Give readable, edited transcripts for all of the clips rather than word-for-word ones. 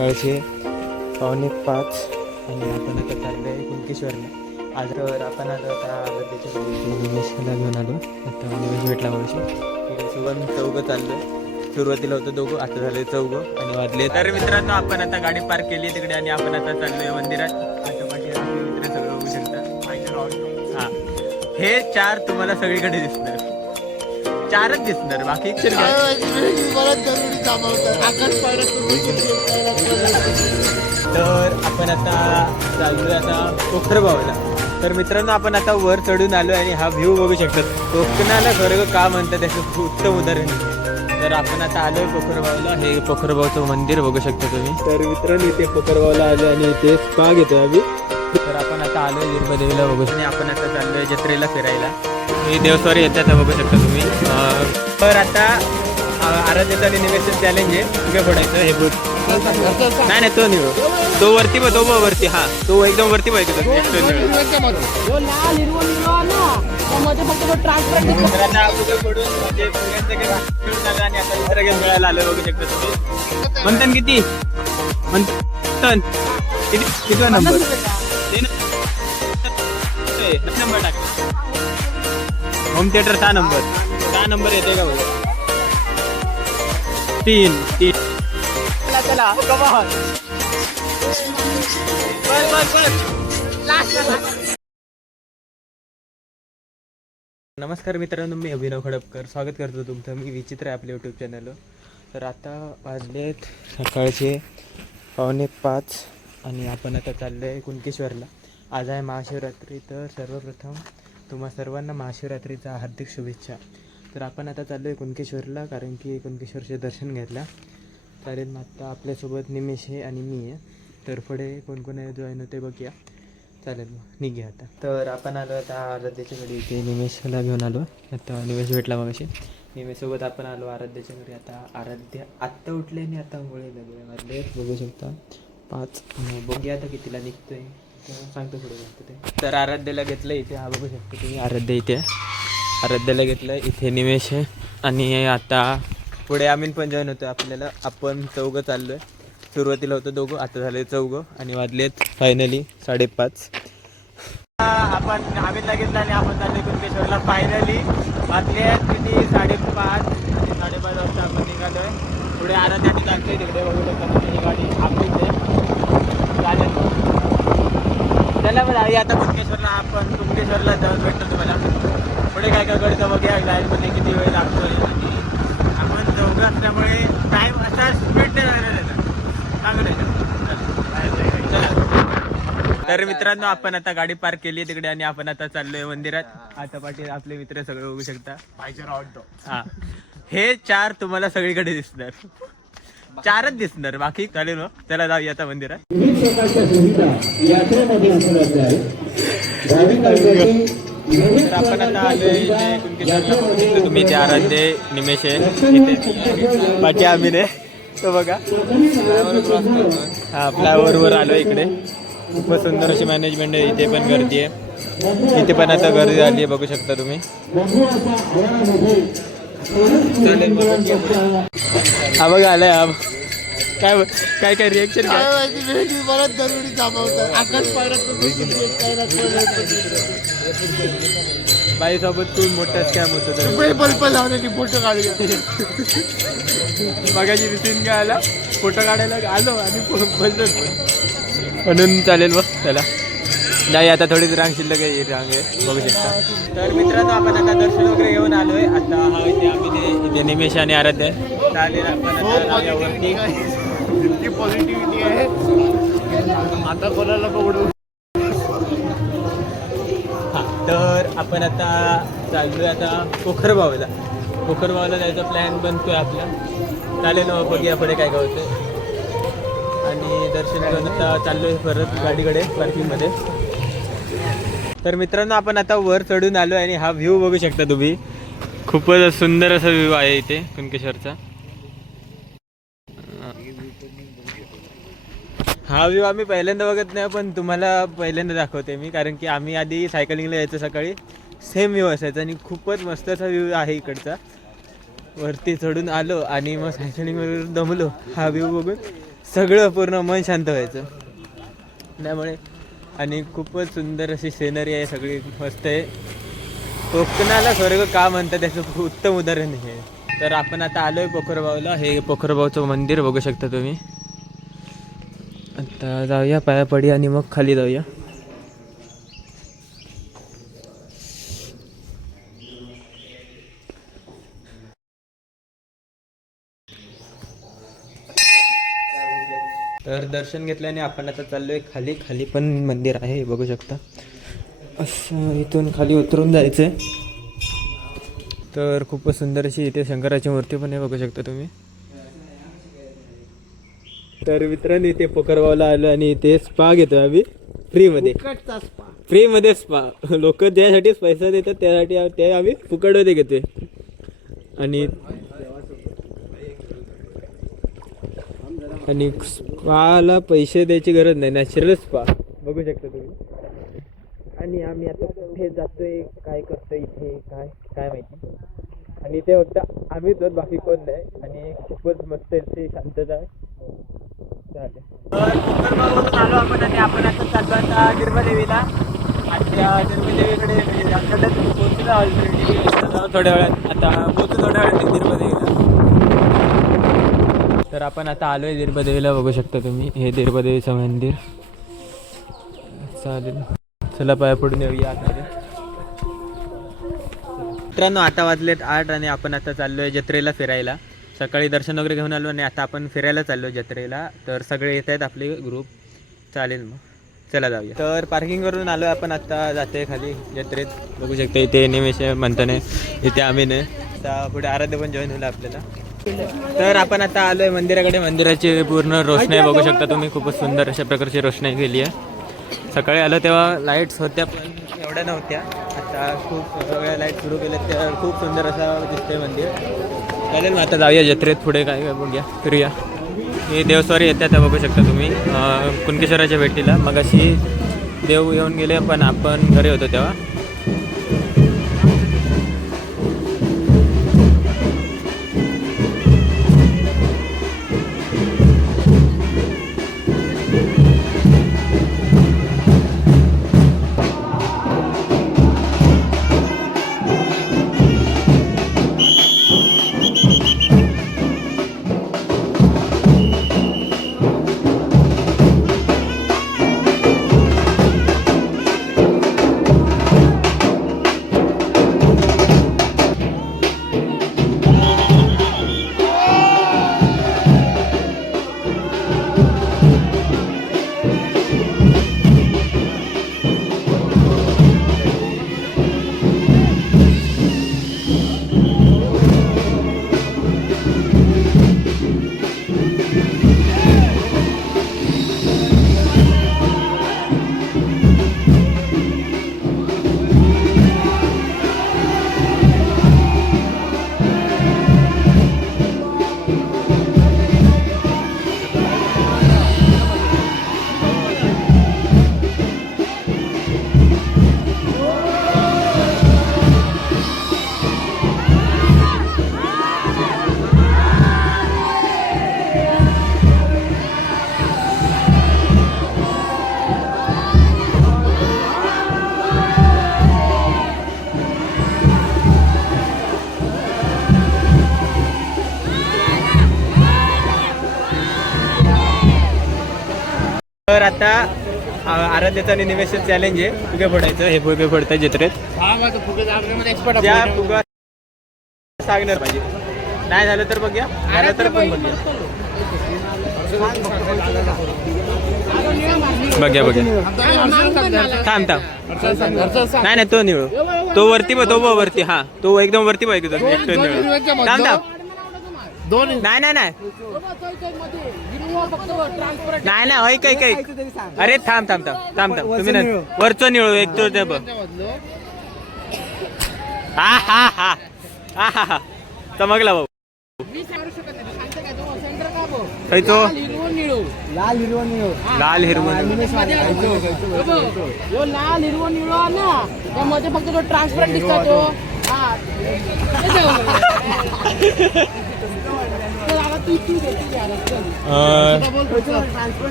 सकाळचे 4:45 आणि आपण आता चाललो आहे कुणकेश्वरला. आज तर आपण आता आराध्याच्या निमेशला घेऊन आलो. आता निमेश भेटला मावशी सोबत चौघं चाललो आहे. सुरुवातीला होतं दोघं, आता झाले चौघं आणि वाजले. तर मित्रांनो आपण आता गाडी पार्क केली तिकडे आणि आपण आता चाललो आहे मंदिरात. आता पाठी मित्र सगळं बघू शकता. हां, हे 4 तुम्हाला सगळीकडे दिसणार, 4च दिसणार, बाकी तर आपण आता चाललोय आता कोकरबावला. तर मित्रांनो आपण आता वर चढून आलो आणि हा व्ह्यू बघू शकतात. कोकणाला खरं का म्हणतात त्याचं उत्तम उदाहरण. तर आपण आता आलोय पोखरबावला. हे पोखरबावचं मंदिर बघू शकता तुम्ही. तर मित्रांनो इथे पोखरबावला आलो आणि इथे स्पा घेतोय आम्ही. तर आपण आता आलोय वीरभदेवीला बघू शकता. आपण आता चाललोय जत्रेला फिरायला. हे देवस्वारी येतात बघू शकता तुम्ही. तर आता आराध्याचा निवेशन चॅलेंज आहे. उभे पडायचं हे बूट. नाही तो निवड, तो वरती बघ, तो वरती. हा तो एकदम वरती पाहिजे. मिळायला आलं बघू शकता तुम्ही. मंथन किती मंथन किती नंबर टाक. होम थिएटर 6 नंबर येते का बघा. 3 चला नमस्कार मित्रांनो, मी अभिनव खडपकर स्वागत करतो तुमचं. मी विचित्र आहे आपल्या यूट्यूब चॅनलवर. तर आता वाजलेत सकाळचे 4:45 आणि आपण आता चाललो आहे कुणकेश्वरला. आज आहे महाशिवरात्री. तर सर्वप्रथम तुम्हा सर्वांना महाशिवरात्रीचा हार्दिक शुभेच्छा. तर आपण आता चाललो आहे कुणकेश्वरला, कारण की कुणकेश्वरचे दर्शन घ्यायला. चालेल, मग आता आपल्यासोबत निमेश आहे आणि मी आहे. तर पुढे कोण कोण आहे जॉईन होते बघूया. चालेल, मग निघूया आता. तर आपण आलो आता आराध्याच्या घरी. इथे निमेशला घेऊन आलो. आता निमेश भेटला मगाशी. निमेशसोबत आपण आलो आराध्याच्या घरी. आता आराध्य आत्ता उठले आणि आता गोळे लागले वाजले बघू शकता 5. बघूया आता कितीला निघतोय सांगतो पुढे जातं ते. तर आराध्याला घेतलं इथे. हा बघू शकतो तुम्ही आराध्य इथे. आराध्याला घेतलं इथे निमेश आहे आणि आता पुढे आम्ही पण जॉईन होतो आपल्याला. आपण चौघं चाललो आहे. सुरुवातीला होतं दोघं, आता झाले चौघं आणि वाजलेत फायनली 5:30. आपण आम्हीला घेतला आणि आपण चाललो कुणकेश्वरला. फायनली वाजले किती 5:30 आणि 5:30 वाजता आपण निघालो आहे. पुढे आराध्या चालतोय तिकडे बघू शकता तुम्ही. ही गाडी आपलीच आहे. चालेल, चला बरं आई आता कुणकेश्वरला. आपण कुणकेश्वरला जाऊन भेटतो तुम्हाला. पुढे काय काय करतो बघूया लाईनमध्ये किती वेळ लागतोय. आणि आपण चौघं असल्यामुळे टाईम असा स्पीड चांगलं. तर मित्रांनो आपण आता गाडी पार्क केली तिकडे आणि आपण आता चाललोय मंदिरात. आता पाठी आपले मित्र सगळे बघू शकता. हा, हे 4 तुम्हाला सगळीकडे दिसणार, 4च दिसणार, बाकी चालेल. मग चला जाऊया आता मंदिरात. तर आपण आता आलोय कुणकेश्वरला. तुम्ही इथे आराध्य निमेश आहे इथे, बाकी आम्ही नाही. तो बघा हा फ्लायओव्हरवर आलो इकडे. खूपच सुंदर अशी मॅनेजमेंट आहे. इथे पण गर्दी आहे. इथे पण आता गर्दी आली आहे बघू शकता तुम्ही. हा बघा आलाय. हा काय काय काय रिएक्शन बाई सोबत तू मोठा स्कॅम होतो. फोटो काढूया बघायची रिसीन काय आला, फोटो काढायला आलो आणि बोललो म्हणून. चालेल मग चला नाही, आता थोडीच रांग शिल्लक आहे. रांग आहे बघू शकता. तर मित्रांनो आपण आता दर्शन वगैरे घेऊन आलोय. आता हा इथे आम्ही इथे निमेश आणि आराध्य आहे. चालेल आपण वरती पॉझिटिव्हिटी आहे. आता कोणाला पकडू. हां, तर आपण आता चाललोय आता पोखरबावला. पोखरबावला जायचा प्लॅन बनतोय आपला. चालेल मग बघूया पुढे काय काय होतं. आणि दर्शन घेऊन आता चाललोय परत गाडीकडे पार्किंगमध्ये. तर मित्रांनो आपण आता वर चढून आलो आणि हा व्ह्यू बघू शकता तुम्ही. खूपच सुंदर असा व्ह्यू आहे इथे कुणकेश्वरचा. हा व्ह्यू आम्ही पहिल्यांदा बघत नाही, पण तुम्हाला पहिल्यांदा दाखवते मी. कारण की आम्ही आधी सायकलिंगला यायचं सकाळी, सेम व्ह्यू असायचा आणि खूपच मस्त असा व्ह्यू आहे इकडचा. वरती चढून आलो आणि मग सायकलिंगवर दमलो. हा व्ह्यू बघून सगळं पूर्ण मन शांत व्हायचं त्यामुळे. आणि खूपच सुंदर अशी सिनरी आहे, सगळी मस्त आहे. कोकणाला स्वर्ग का म्हणतात त्याचं उत्तम उदाहरण हे. तर आपण आता आलोय पोखरबावला. हे पोखरबावचं मंदिर बघू शकता तुम्ही. आता जाऊया पाया पडी आणि मग खाली जाऊया. तर दर्शन घेतल्याने आपण आता चाललोय खाली. खाली पण मंदिर आहे, हे बघू शकता. असं इथून खाली उतरून जायचं आहे. तर खूपच सुंदर अशी इथे शंकराची मूर्ती पण आहे, बघू शकता तुम्ही. तर मित्रांनो इथे पोखरबावला आलो आणि इथे स्पा घेतो आम्ही फ्रीमध्ये. फ्रीमध्ये स्पा. लोक ज्यासाठीच पैसा देतात त्यासाठी ते आम्ही फुकटमध्ये घेतोय. आणि स्पाला पैसे द्यायची गरज नाही, नॅचरल स्पा बघू शकता तुम्ही. आणि आम्ही आता कुठे जातोय, काय करतोय इथे काय काय माहिती. आणि इथे फक्त आम्हीच होत, बाकी कोण नाही. आणि खूपच मस्त इथे शांतता आहे. चालेल. तर कोकरबावरून आलो आपण आणि आपण आता चाललो आता निर्मदेवीला. आणि त्या निर्मदेवीकडे आमच्याकडे पोहोचलो ऑलरेडी थोड्या वेळात. आता पोहोचू थोड्या वेळात निर्मदेवीला. तर आपण आता आलो आहे निर्मदेवीला, बघू शकता तुम्ही. हे निर्मदेवीचं मंदिर. चालेल, चला पाया पडून येऊया आतमध्ये. मित्रांनो आता वाजलेत 8 आणि आपण आता चाललो आहे जत्रेला फिरायला. सकाळी दर्शन वगैरे घेऊन आलो आणि आता आपण फिरायला चाललो जत्रेला. तर सगळे येत आहेत आपले ग्रुप. चालेल मग चला जाऊया. तर पार्किंग करून आलो आहे आपण. आता जाते खाली जत्रेत, बघू शकता. इथे निमेश म्हणताने, इथे आम्ही नाही. आता पुढे आराध्य पण जॉईन होईल आपल्याला. तर आपण आता आलो आहे मंदिराकडे. मंदिराची पूर्ण रोषणाई बघू शकता तुम्ही. खूपच सुंदर अशा प्रकारची रोषणाई केली आहे. सकाळी आलो तेव्हा लाईट्स होत्या पण एवढ्या नव्हत्या. आता खूप सगळ्या लाईट सुरू केल्या, त्या खूप सुंदर असं दिसतंय मंदिर. चालेल मग आता जाऊया जत्रेत. पुढे काय बघूया, फिरूया. हे देवस्वारी येतात बघू शकता तुम्ही कुणकेश्वराच्या भेटीला. मग अशी देव येऊन गेले पण आपण घरी होतो तेव्हा. तर आता आराध्याचा आणि निमेषचं चॅलेंज आहे फुगे फोडायचं. हे फुगे फोडतात जत्रेत. त्या फुगा सांगणार पाहिजे, नाही झालं तर बघूया, झालं तर पण बघूया. बघ्या बघ्या थांब थांब. नाही नाही तो निळू, तो वरती बघ, तो बघ वरती. हा तो एकदम वरती बघ एकदम निळू. थांब थांब. नाही नाही नाही नाही नाही ऐक ऐक ऐक. अरे थांब थांब थांब थांब थांब. तुम्ही ना वरचं निळू एक तो ते बघ. हा हा हा हा हा हा चमकला भाऊ. तो लाल हिरवं निळो, लाल हिरवं लाल हिरवं निळो ना, त्यामध्ये फक्त तो ट्रान्सपरंट दिसतो तो.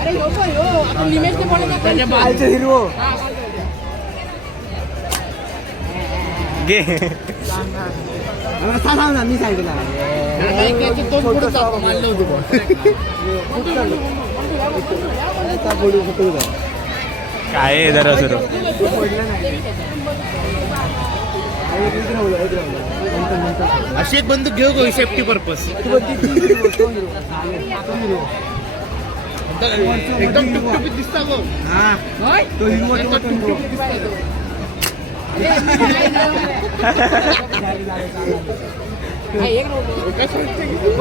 अरे यो पण यो आता निमेशने बोलायचं त्याच्या बालचं हिरो घे सांग मी सांगितलं काय आहे जरा सुरू अशी एक बंदूक घेऊ गो सेफ्टी पर्पज एकदम टुकटुकीत दिसता गो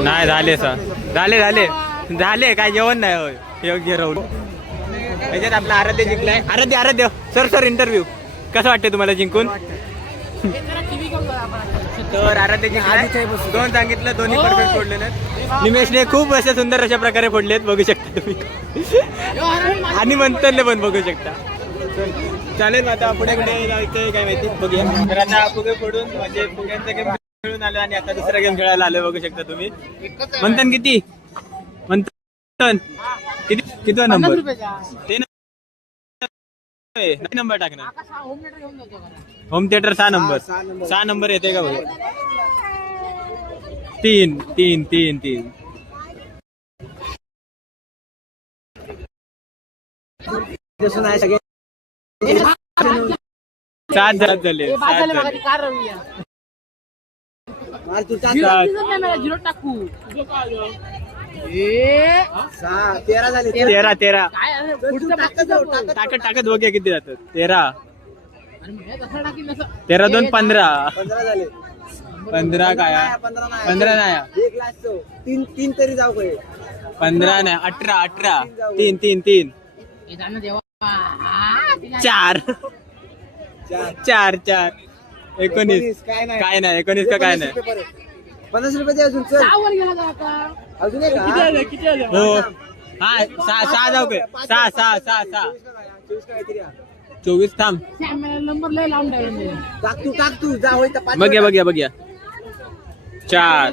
नाही झाले झाले काय जेवण नाही होय योग्य राहुल याच्यात आपला आराध्य जिंकलाय आराध्य सर इंटरव्ह्यू कसं वाटतं तुम्हाला जिंकून तर आराध्य जिंकलाय 2 सांगितलं दोन्ही परफेक्ट फोडले नाहीत निमेशने खूप अशा सुंदर अशा प्रकारे फोडलेत बघू शकता तुम्ही आणि मंतरले पण बघू शकता चालेल आता पुढे कुठे जायचं काय माहिती बघूया तर आता फुगे फोडून म्हणजे फुग्यांचा गेम खेळून आलो आणि आता दुसरा गेम खेळायला आलो बघू शकता तुम्ही मंथन किती मंथन किती नंबर ते नाही नंबर टाकणार होम थिएटर 6 नंबर येते का बघ 3 7 झाले झिरो टाकू 13 टाकत बघूया किती जातात 13 13 2 15 15 काय 15 नाही 3 तरी जाऊ 15 नाही 18 3 4 19 काय नाही 19 का काय नाही 50 रुपये अजून अजून हो हा 6 जाऊ काय 6 24 थांब नंबर लय लावून टाक तू जा होय बघ्या 4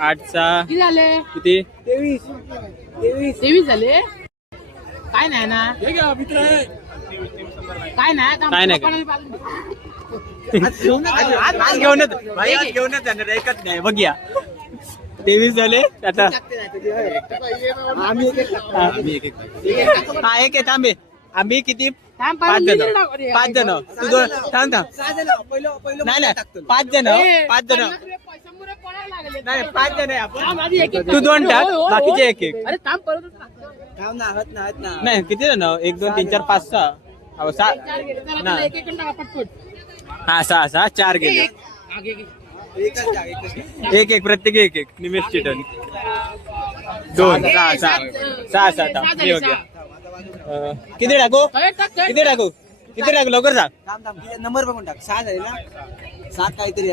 8 6 किती झाले किती 23 झाले काय नाही ना काय नाही आज घेऊनच जाणार एकच नाही बघूया 23 झाले आता हा एक थांबे आम्ही किती 5 जण तू 2 थांब नाही 5 जण नाही 5 जण आपण तू 2 टाक बाकीचे एक नाही किती जण 1 2 3 4 5 6 हा 6 4 गेले एक प्रत्येक एक निमेश चिटन 2 6 किती टाकू लवकर सांग नंबर बघून टाक 6 झाले ना 7 काहीतरी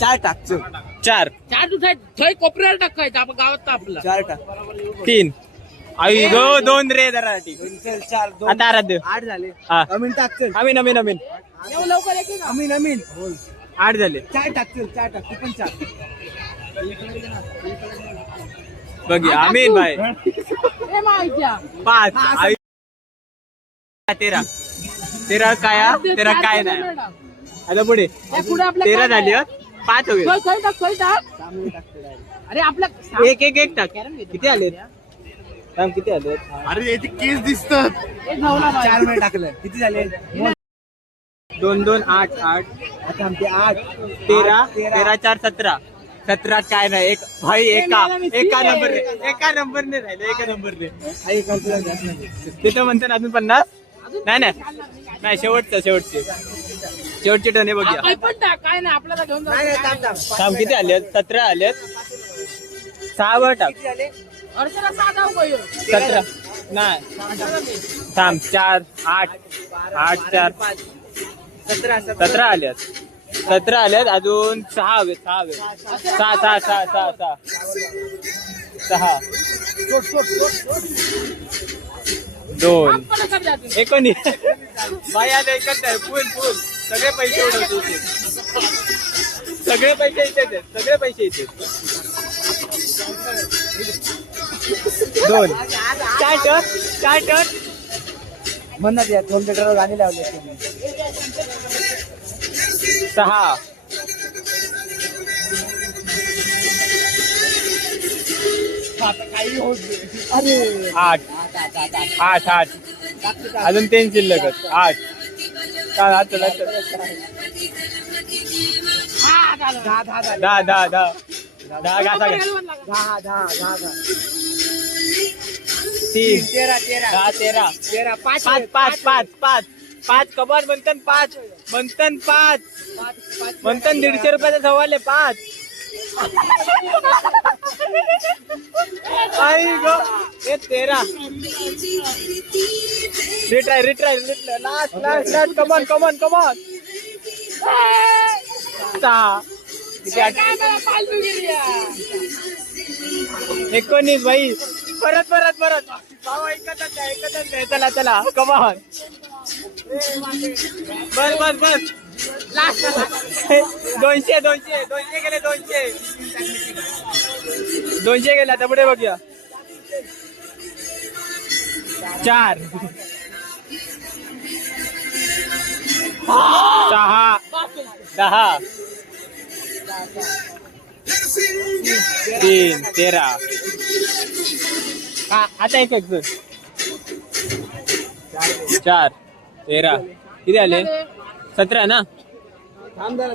4 टाक 4 थंय कोपऱ्याला टाकायचं आपण गावात आपला 4 टाक 3 आई गो 2 रे जरा 4 आता आराध्य 8 झाले हा अमीन टाक चल अमीन लवकर एक अमीन 8 झाले 4 टाक तू पण 4 बघ अमीन भाई 5 13 काय नाही आता पुढे 13 झाली 5 होईल अरे आपला एक टाक किती आले किती आले अरे याचे केस दिसतात 4 मिनिट टाकलं किती झाले 2 2 8 आता आमचे 8 13 4 17 काय नाही एक भाई एका नंबरने राहिले तिथं म्हणतात अजून 50 नाही शेवटचे टर्न बघूया काय नाही आपल्याला घेऊन थांब किती आले 17 आले 6 वर टाक 17 नाही थांब 4 8 4 17 आल्यात अजून 6 हवे 6 2 19 बाई आता एकच आहे फुल सगळे पैसे उडवतो सगळे पैसे इथे 2 4 टन म्हणत या 2 लिटरवर गाणी लावली तुम्ही 6 अरे 8 अजून 3 शिल्लक 8 चला 10 घासा 3 13 5 कबाड म्हणतात 5 म्हणतात 150 रुपयाचा सवाल आहे 5 आई गो हे 13 रिट्राय लास्ट कमॉन 6 19 भाई परत भाऊ एकतच आहे चला कमॉन बस लास्ट 200 गेले 200 गेले आता पुढे बघूया 4 6 10 3 13 आता एक 4 13 किती आले 17 ना थांब 17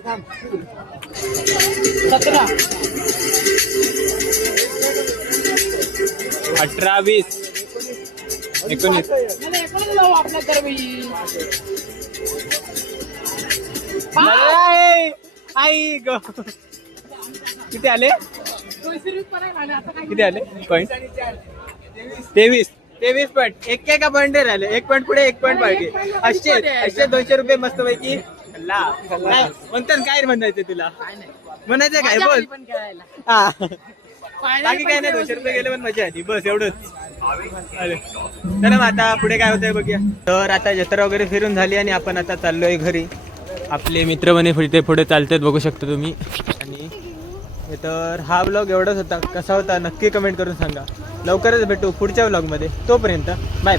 18 20 19 आई ग किती आले पॉईंट 23 पॉईंट एक का पॉईंट राहिले 1 पॉईंट पुढे 1 पॉईंट पाहिजे असे 200 रुपये मस्त पैकी म्हणतात काय म्हणायचं तुला म्हणायचं काय बोल हा बाकी काय नाही 200 रुपये गेले पण मजा आली बस एवढंच अरे चला मग आता पुढे काय होतंय बघूया तर आता जत्रा वगैरे फिरून झाली आणि आपण आता चाललोय घरी आपले मित्र म्हणे पुढे चालतात बघू शकता तुम्ही आणि तर हा ब्लॉग एवढाच होता कसा होता नक्की कमेंट करून सांगा लवकरच भेटू पुढच्या ब्लॉगमध्ये तोपर्यंत बाय